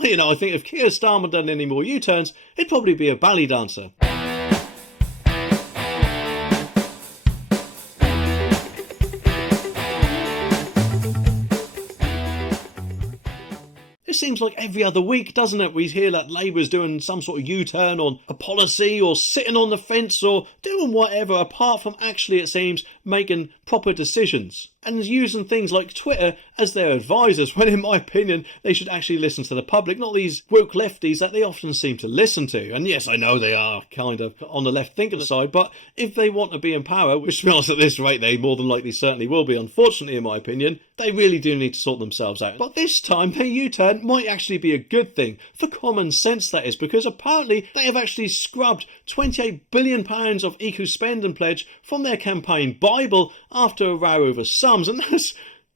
You know, I think if Keir Starmer done any more U-turns, he'd probably be a ballet dancer. It seems like every other week, doesn't it? We hear that Labour's doing some sort of U-turn on a policy, or sitting on the fence, or doing whatever, apart from actually, it seems, making proper decisions. And using things like Twitter as their advisors, when in my opinion they should actually listen to the public, not these woke lefties that they often seem to listen to. And yes, I know they are kind of on the left thinking side, but if they want to be in power, which to be honest at this rate they more than likely certainly will be, unfortunately in my opinion, they really do need to sort themselves out. But this time their U-turn might actually be a good thing, for common sense that is, because apparently they have actually scrubbed £28 billion of eco-spending pledge from their campaign Bible after a row over sums, and that's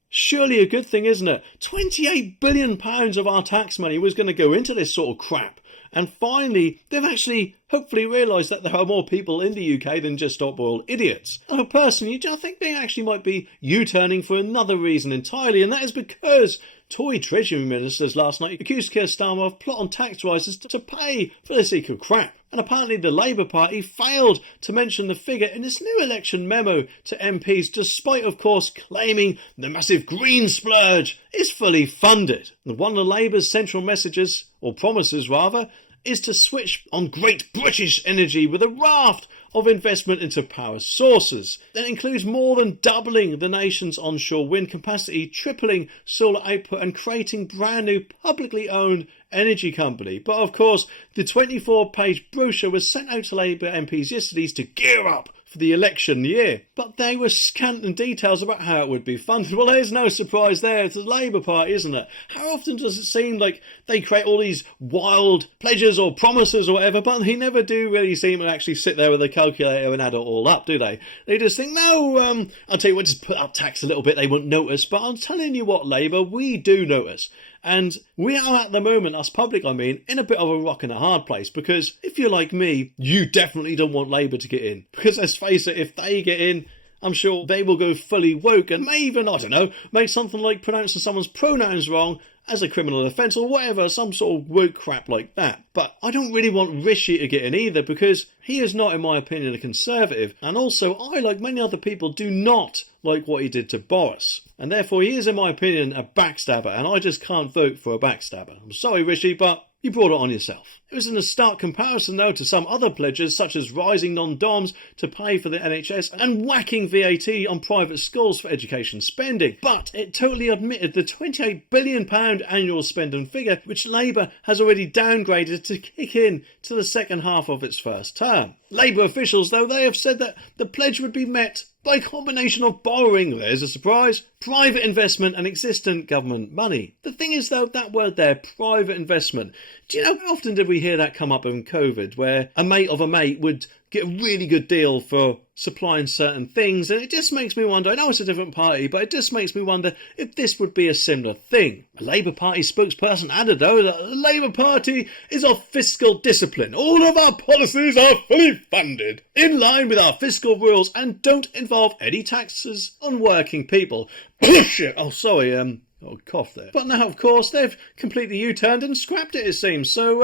surely a good thing, isn't it? £28 billion of our tax money was going to go into this sort of crap. And finally, they've actually hopefully realised that there are more people in the UK than just stop-boiled idiots. And personally, I think they actually might be U-turning for another reason entirely, and that is because Tory Treasury ministers last night accused Keir Starmer of plotting tax rises to pay for this eco crap. And apparently the Labour Party failed to mention the figure in its new election memo to MPs, despite of course claiming the massive green splurge is fully funded. And one of Labour's central messages, or promises rather, is to switch on Great British Energy with a raft of investment into power sources. That includes more than doubling the nation's onshore wind capacity, tripling solar output and creating brand new publicly owned energy company. But of course, the 24-page brochure was sent out to Labour MPs yesterday to gear up for the election year. But they were scant in details about how it would be funded. Well, there's no surprise there. It's the Labour Party, isn't it? How often does it seem like they create all these wild pledges or promises or whatever, but they never do really seem to actually sit there with a calculator and add it all up, do they? They just think, no, I'll tell you what, just put up tax a little bit, they won't notice. But I'm telling you what, Labour, we do notice. And we are at the moment, us public I mean, in a bit of a rock and a hard place, because if you're like me, you definitely don't want Labour to get in. Because let's face it, if they get in, I'm sure they will go fully woke and may even, I don't know, make something like pronouncing someone's pronouns wrong as a criminal offence or whatever, some sort of woke crap like that. But I don't really want Rishi to get in either, because he is not, in my opinion, a Conservative. And also, I, like many other people, do not like what he did to Boris. And therefore, he is, in my opinion, a backstabber, and I just can't vote for a backstabber. I'm sorry, Rishi, but you brought it on yourself. It was in a stark comparison, though, to some other pledges, such as rising non-doms to pay for the NHS and whacking VAT on private schools for education spending. But it totally omitted the £28 billion annual spending figure, which Labour has already downgraded to kick in to the second half of its first term. Labour officials, though, they have said that the pledge would be met by a combination of borrowing, there's a surprise, private investment and existing government money. The thing is, though, that word there, private investment, do you know how often did we hear that come up in COVID, where a mate of a mate would get a really good deal for supplying certain things? And it just makes me wonder, I know it's a different party, but it just makes me wonder if this would be a similar thing. A Labour Party spokesperson added, though, that the Labour Party is of fiscal discipline. All of our policies are fully funded, in line with our fiscal rules, and don't involve any taxes on working people. Shit, oh sorry, cough there. But now, of course, they've completely U-turned and scrapped it, it seems. So,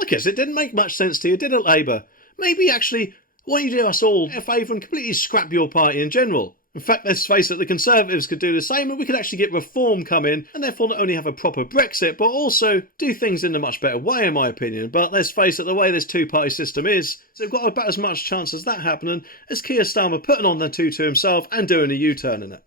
I guess it didn't make much sense to you, did it, Labour? Maybe actually, why don't you do us all a favour and completely scrap your party in general? In fact, let's face it, the Conservatives could do the same, and we could actually get reform come in, and therefore not only have a proper Brexit, but also do things in a much better way, in my opinion. But let's face it, the way this two-party system is, so we've got about as much chance as that happening as Keir Starmer putting on the two to himself and doing a U-turn in it.